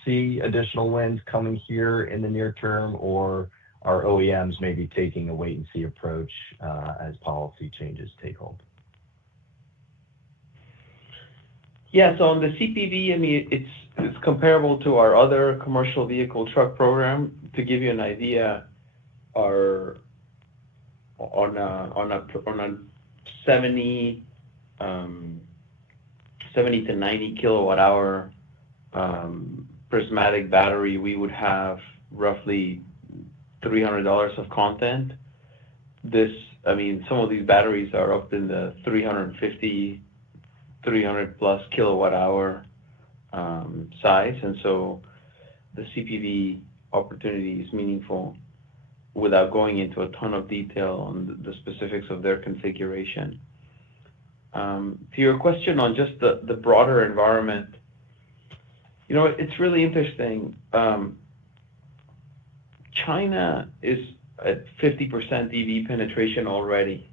see additional wins coming here in the near term, or are OEMs maybe taking a wait and see approach as policy changes take hold? Yeah, so on the CPV, I mean, it's comparable to our other commercial vehicle truck program. To give you an idea, our on a 70 to 90 kilowatt hour prismatic battery, we would have roughly $300 of content. I mean, some of these batteries are up in the 350, 300 plus kilowatt hour size, and so the CPV opportunity is meaningful without going into a ton of detail on the specifics of their configuration. To your question on just the broader environment, you know, it's really interesting. China is at 50% EV penetration already.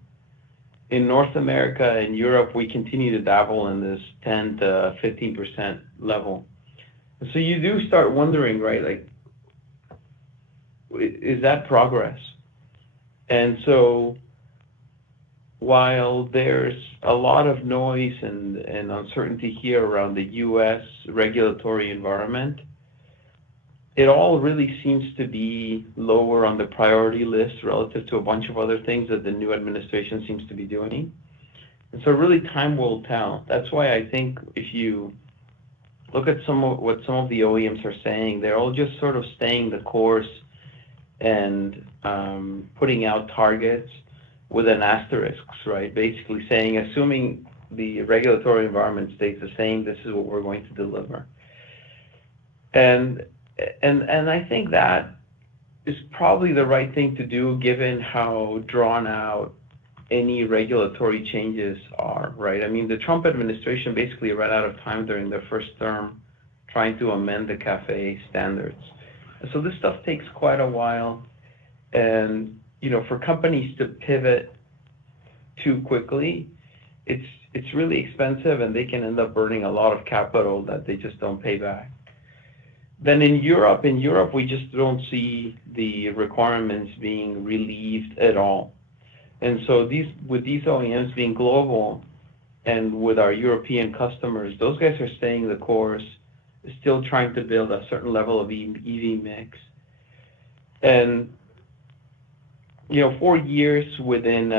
In North America and Europe, we continue to dabble in this 10 to 15% level. So you do start wondering, right, like, is that progress? And so while there's a lot of noise and uncertainty here around the U.S. regulatory environment, it all really seems to be lower on the priority list relative to a bunch of other things that the new administration seems to be doing. And so really time will tell. That's why I think if you look at what some of the OEMs are saying, they're all just sort of staying the course and putting out targets with an asterisk, right? Basically saying, assuming the regulatory environment stays the same, this is what we're going to deliver. And I think that is probably the right thing to do given how drawn out any regulatory changes are, right? I mean, the Trump administration basically ran out of time during their first term trying to amend the CAFE standards. So this stuff takes quite a while. And, you know, for companies to pivot too quickly, it's really expensive and they can end up burning a lot of capital that they just don't pay back. Then in Europe, we just don't see the requirements being relieved at all. And so with these OEMs being global and with our European customers, those guys are staying the course, still trying to build a certain level of EV mix. And, you know, 4 years within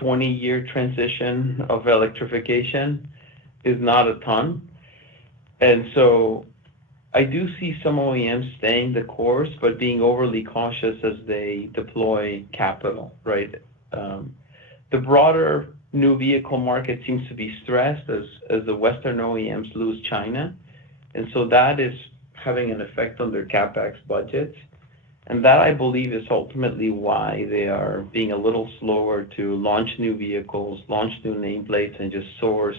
20-year transition of electrification is not a ton. And so I do see some OEMs staying the course, but being overly cautious as they deploy capital, right? The broader new vehicle market seems to be stressed as the Western OEMs lose China. And so that is having an effect on their CapEx budgets. And that, I believe, is ultimately why they are being a little slower to launch new vehicles, launch new nameplates, and just source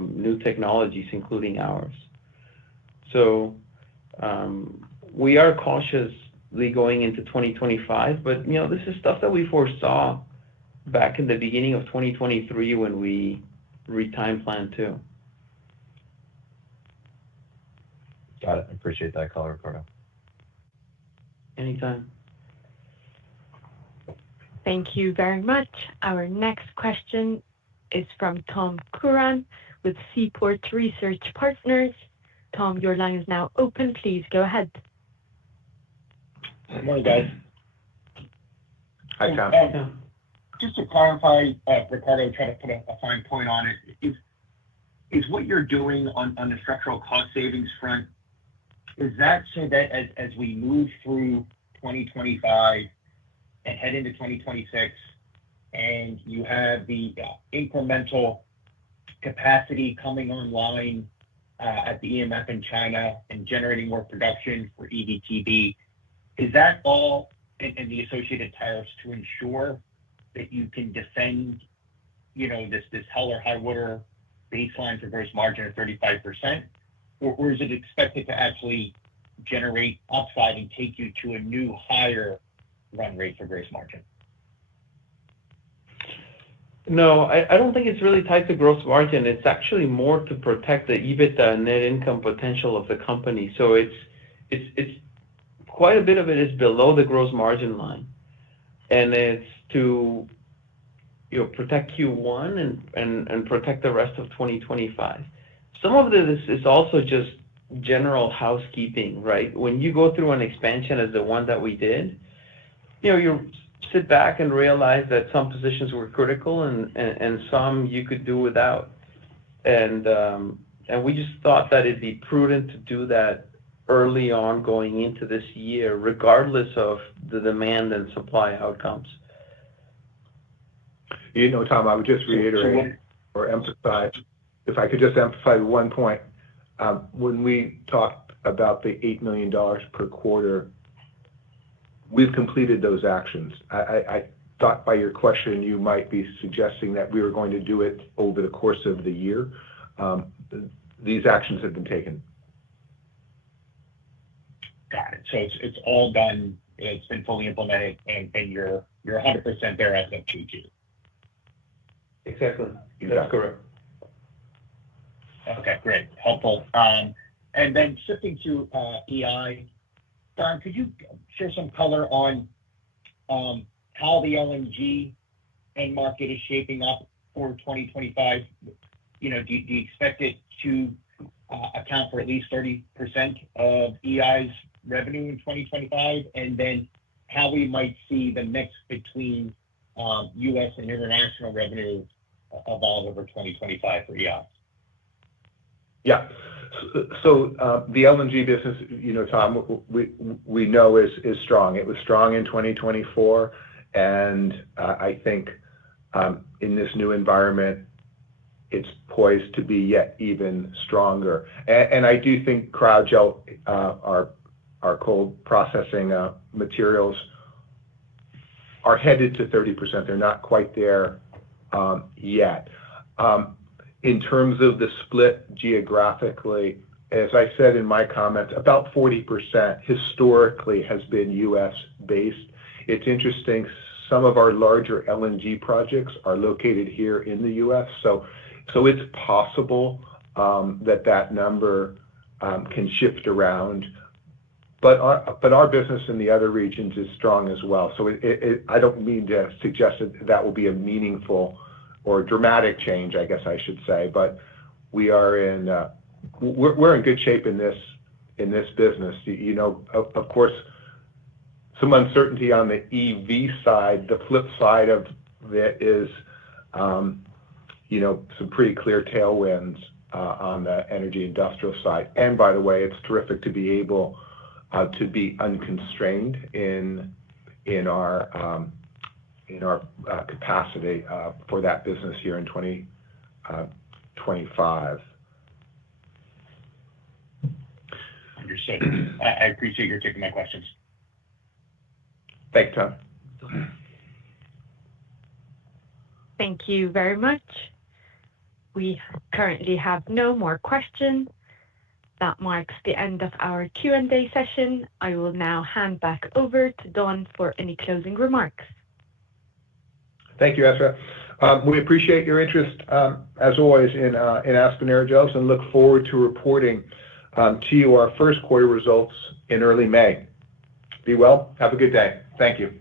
new technologies, including ours. So we are cautiously going into 2025, but this is stuff that we foresaw back in the beginning of 2023 when we re-time plan too. Got it. I appreciate that color, Ricardo. Anytime. Thank you very much. Our next question is from Tom Curran with Seaport Research Partners. Tom, your line is now open. Please go ahead. Good morning, guys. Hi, Tom. Just to clarify, Ricardo, try to put a fine point on it. Is what you're doing on the structural cost savings front, is that so that as we move through 2025 and head into 2026, and you have the incremental capacity coming online at the EMF in China and generating more production for EVTB, is that all and the associated tariffs to ensure that you can defend, this hell or high water baseline for gross margin of 35%? Or is it expected to actually generate upside and take you to a new higher run rate for gross margin? No, I don't think it's really tied to gross margin. It's actually more to protect the EBITDA and net income potential of the company. So it's quite a bit of it is below the gross margin line, and it's to protect Q1 and protect the rest of 2025. Some of this is also just general housekeeping, right? When you go through an expansion as the one that we did, you sit back and realize that some positions were critical and some you could do without. And we just thought that it'd be prudent to do that early on going into this year, regardless of the demand and supply outcomes. Tom, I would just reiterate or emphasize, if I could just emphasize one point. When we talked about the $8 million per quarter, we've completed those actions. I thought by your question you might be suggesting that we were going to do it over the course of the year. These actions have been taken. Got it. So it's all done. It's been fully implemented, and you're 100% there as of Q2. Exactly. That's correct. Okay, great. Helpful. And then shifting to EI, Don, could you share some color on how the LNG end market is shaping up for 2025? Do you expect it to account for at least 30% of EI's revenue in 2025? And then how we might see the mix between U.S. and international revenue evolve over 2025 for EI? Yeah. So the LNG business, Tom, we know is strong. It was strong in 2024, and I think in this new environment, it's poised to be yet even stronger. And I do think cryogel, our cold processing materials, are headed to 30%. They're not quite there yet. In terms of the split geographically, as I said in my comments, about 40% historically has been U.S. based. It's interesting, some of our larger LNG projects are located here in the U.S., so it's possible that number can shift around. But our business in the other regions is strong as well. So I don't mean to suggest that will be a meaningful or dramatic change, I guess I should say. But we're in good shape in this business. Of course, some uncertainty on the EV side. The flip side of there is, some pretty clear tailwinds on the energy industrial side. And by the way, it's terrific to be able to be unconstrained in our capacity for that business here in 2025. Understood. I appreciate your taking my questions. Thanks, Tom. Thank you very much. We currently have no more questions. That marks the end of our Q&A session. I will now hand back over to Don for any closing remarks. Thank you, Ezra. We appreciate your interest, as always, in Aspen Aerogels, and look forward to reporting to you our first quarter results in early May. Be well. Have a good day. Thank you.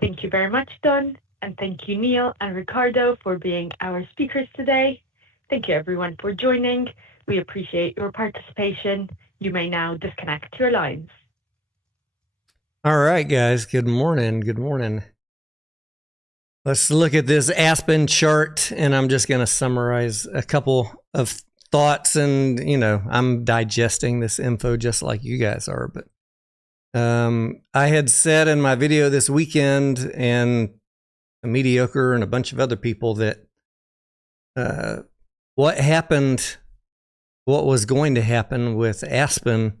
Thank you very much, Don. And thank you, Neil and Ricardo, for being our speakers today. Thank you, everyone, for joining. We appreciate your participation. You may now disconnect your lines. All right, guys. Good morning. Good morning. Let's look at this Aspen chart, and I'm just going to summarize a couple of thoughts. And, I'm digesting this info just like you guys are. But I had said in my video this weekend, and Mediocre and a bunch of other people, that what was going to happen with Aspen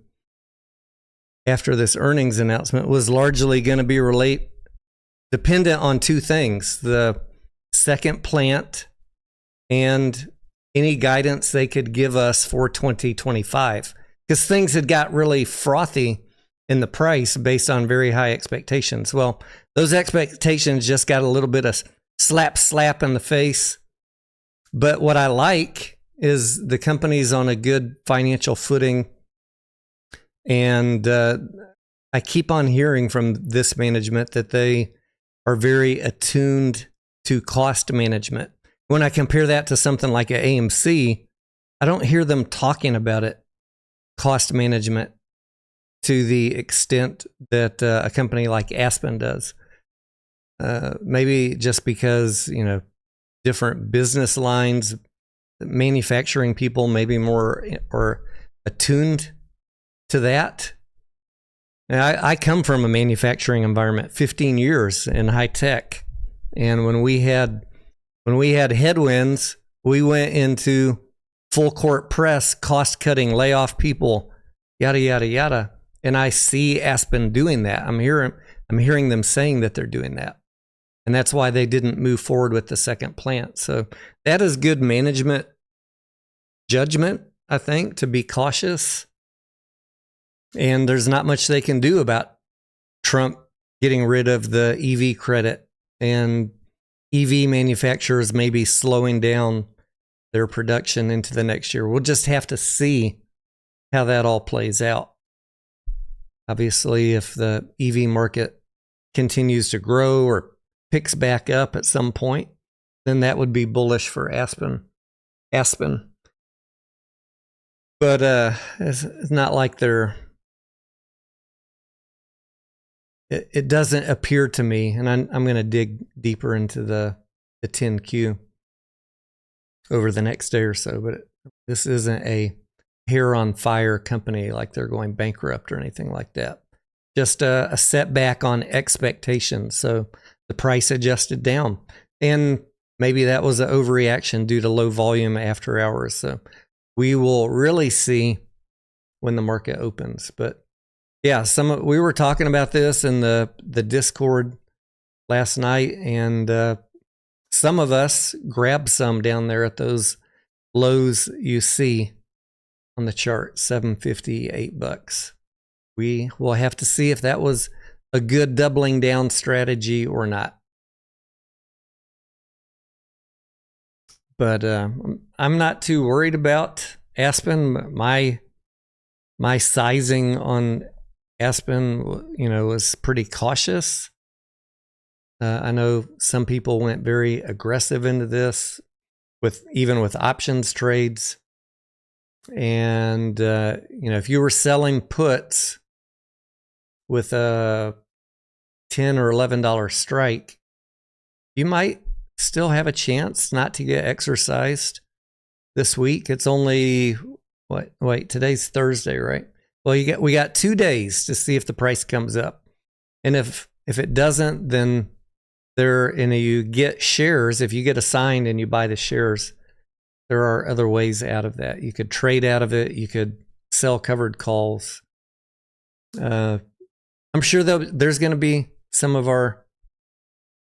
after this earnings announcement was largely going to be dependent on two things: the second plant and any guidance they could give us for 2025, because things had got really frothy in the price based on very high expectations. Well, those expectations just got a little bit of slap in the face. But what I like is the company's on a good financial footing. And I keep on hearing from this management that they are very attuned to cost management. When I compare that to something like an AMC, I don't hear them talking about it, cost management, to the extent that a company like Aspen does. Maybe just because, different business lines, manufacturing people maybe more or attuned to that. Now, I come from a manufacturing environment, 15 years in high tech. And when we had headwinds, we went into full court press, cost cutting, lay off people, yada, yada, yada. And I see Aspen doing that. I'm hearing them saying that they're doing that. And that's why they didn't move forward with the second plant. So that is good management judgment, I think, to be cautious. And there's not much they can do about Trump getting rid of the EV credit, and EV manufacturers maybe slowing down their production into the next year. We'll just have to see how that all plays out. Obviously, if the EV market continues to grow or picks back up at some point, then that would be bullish for Aspen. But it's not like it doesn't appear to me, and I'm going to dig deeper into the 10Q over the next day or so, but this isn't a hair on fire company like they're going bankrupt or anything like that. Just a setback on expectations. So the price adjusted down, and maybe that was an overreaction due to low volume after hours. So we will really see when the market opens. But yeah, we were talking about this in the Discord last night, and some of us grabbed some down there at those lows you see on the chart, $7.50, $8. We will have to see if that was a good doubling down strategy or not. But I'm not too worried about Aspen. My sizing on Aspen, was pretty cautious. I know some people went very aggressive into this, even with options trades. And if you were selling puts with a $10 or $11 strike, you might still have a chance not to get exercised this week. It's only today's Thursday, right? Well, we got 2 days to see if the price comes up. And if it doesn't, then you get shares. If you get assigned and you buy the shares, there are other ways out of that. You could trade out of it. You could sell covered calls. I'm sure there's going to be some of our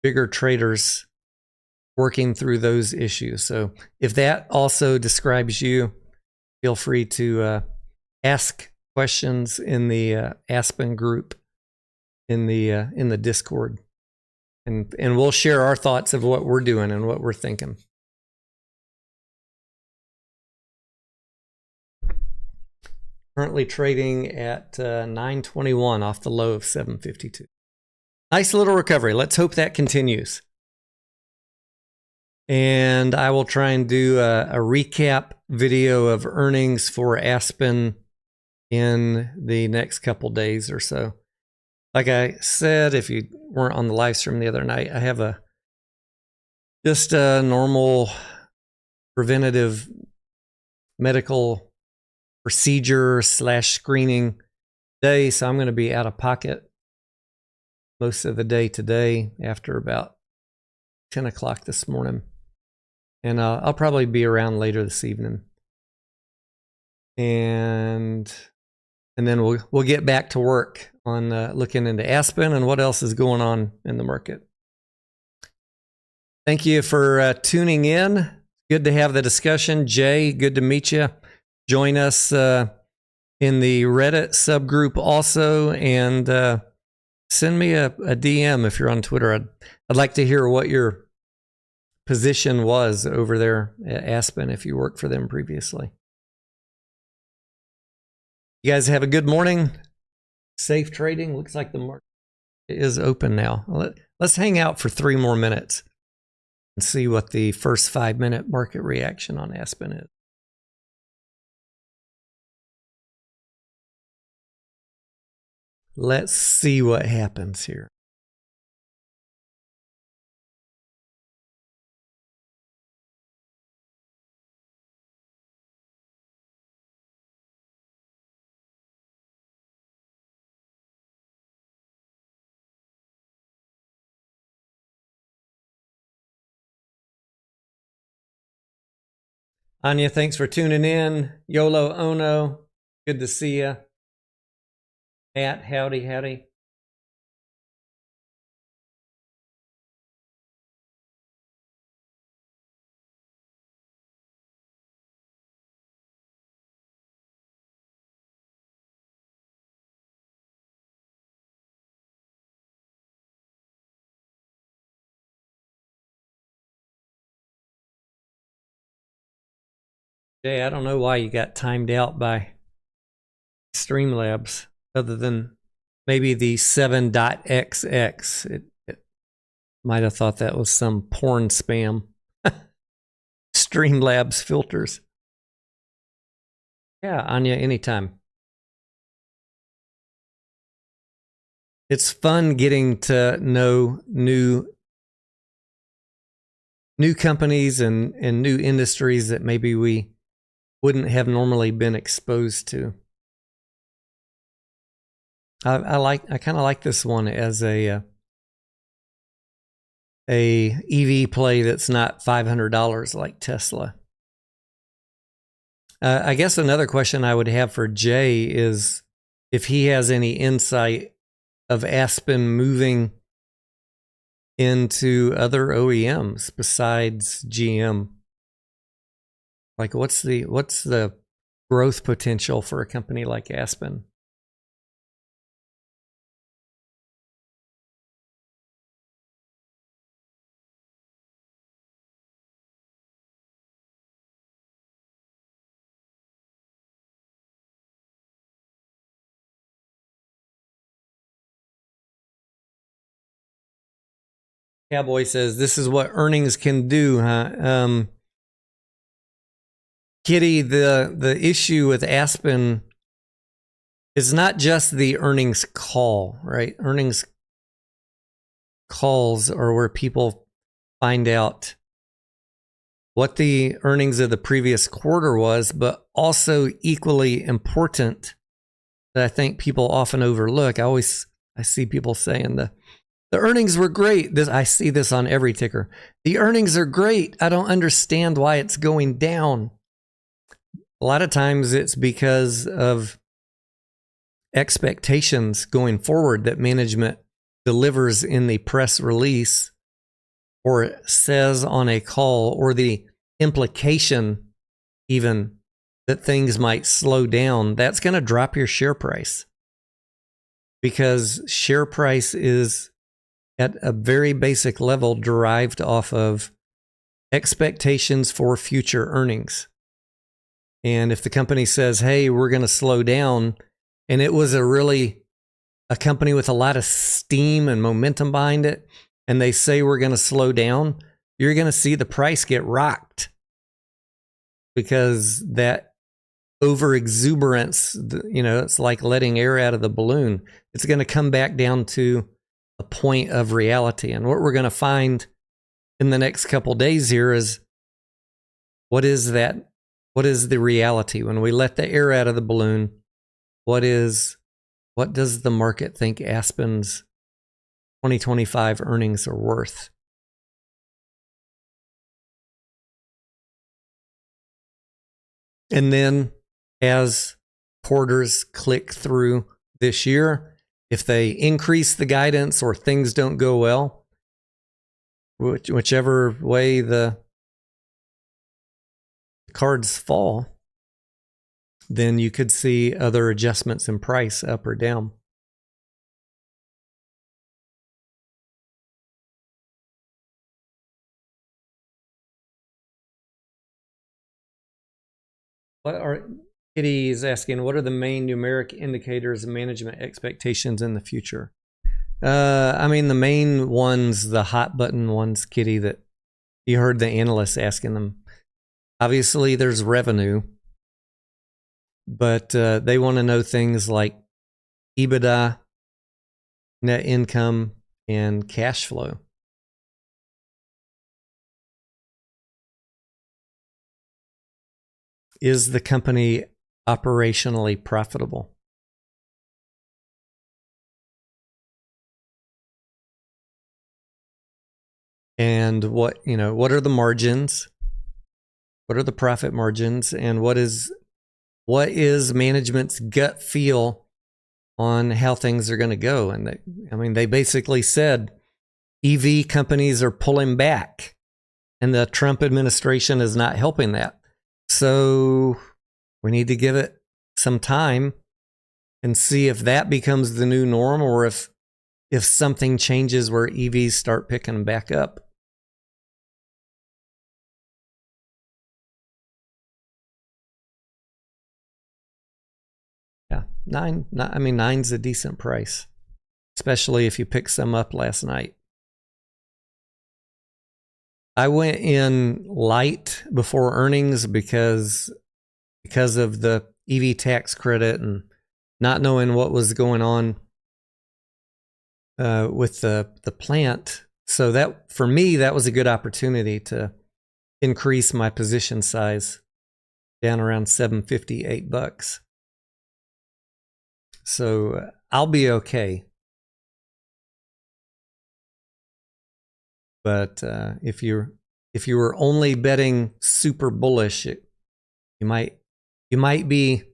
bigger traders working through those issues. So if that also describes you, feel free to ask questions in the Aspen group in the Discord, and we'll share our thoughts of what we're doing and what we're thinking. Currently trading at 921 off the low of 752. Nice little recovery. Let's hope that continues. And I will try and do a recap video of earnings for Aspen in the next couple days or so. Like I said, if you weren't on the live stream the other night, I have just a normal preventative medical procedure / screening day. So I'm going to be out of pocket most of the day today after about 10 o'clock this morning. And I'll probably be around later this evening. And then we'll get back to work on looking into Aspen and what else is going on in the market. Thank you for tuning in. Good to have the discussion. Jay, good to meet you. Join us in the Reddit subgroup also, and send me a DM if you're on Twitter. I'd like to hear what your position was over there at Aspen if you worked for them previously. You guys have a good morning. Safe trading. Looks like the market is open now. Let's hang out for 3 more minutes and see what the first 5-minute market reaction on Aspen is. Let's see what happens here. Anya, thanks for tuning in. Yolo Ono, good to see you. Matt, howdy, howdy. Jay, I don't know why you got timed out by Streamlabs, other than maybe the 7.xx. It might have thought that was some porn spam. Streamlabs filters. Yeah, Anya, anytime. It's fun getting to know new companies and new industries that maybe we wouldn't have normally been exposed to. I kind of like this one as a EV play that's not $500 like Tesla. I guess another question I would have for Jay is if he has any insight of Aspen moving into other OEMs besides GM. Like what's the growth potential for a company like Aspen? Cowboy says, this is what earnings can do, huh? Kitty, the issue with Aspen is not just the earnings call, right? Earnings calls are where people find out what the earnings of the previous quarter was, but also equally important that I think people often overlook. I see people saying the earnings were great. I see this on every ticker. The earnings are great. I don't understand why it's going down. A lot of times it's because of expectations going forward that management delivers in the press release or says on a call, or the implication even that things might slow down. That's going to drop your share price, because share price is at a very basic level derived off of expectations for future earnings. And if the company says, hey, we're going to slow down, and it was a company with a lot of steam and momentum behind it, and they say we're going to slow down, you're going to see the price get rocked, because that over exuberance, it's like letting air out of the balloon. It's going to come back down to a point of reality. And what we're going to find in the next couple days here is, what is that? What is the reality? When we let the air out of the balloon, what does the market think Aspen's 2025 earnings are worth? And then as quarters click through this year, if they increase the guidance or things don't go well, whichever way the cards fall, then you could see other adjustments in price up or down. Kitty is asking, what are the main numeric indicators of management expectations in the future? The main ones, the hot button ones, Kitty, that you heard the analysts asking them. Obviously, there's revenue, but they want to know things like EBITDA, net income, and cash flow. Is the company operationally profitable? And what are the margins? What are the profit margins? And what is management's gut feel on how things are going to go? And they basically said EV companies are pulling back, and the Trump administration is not helping that. So we need to give it some time and see if that becomes the new norm, or if something changes where EVs start picking back up. Yeah, nine's a decent price, especially if you pick some up last night. I went in light before earnings because of the EV tax credit and not knowing what was going on with the plant. So that, for me, that was a good opportunity to increase my position size down around $7.50, $8. So I'll be okay. But if you were only betting super bullish, you might be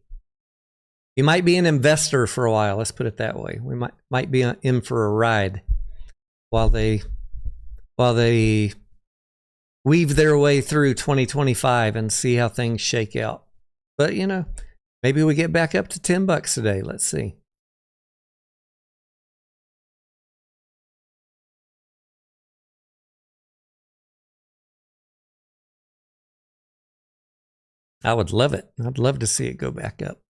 an investor for a while. Let's put it that way. We might be in for a ride while they weave their way through 2025 and see how things shake out. But maybe we get back up to $10 today. Let's see. I would love it. I'd love to see it go back up.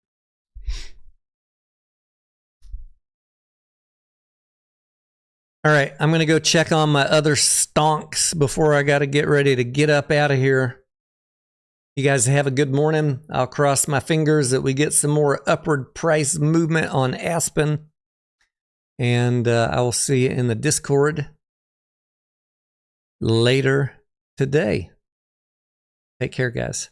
All right, I'm going to go check on my other stonks before I got to get ready to get up out of here. You guys have a good morning. I'll cross my fingers that we get some more upward price movement on Aspen. And I will see you in the Discord. later today. Take care, guys.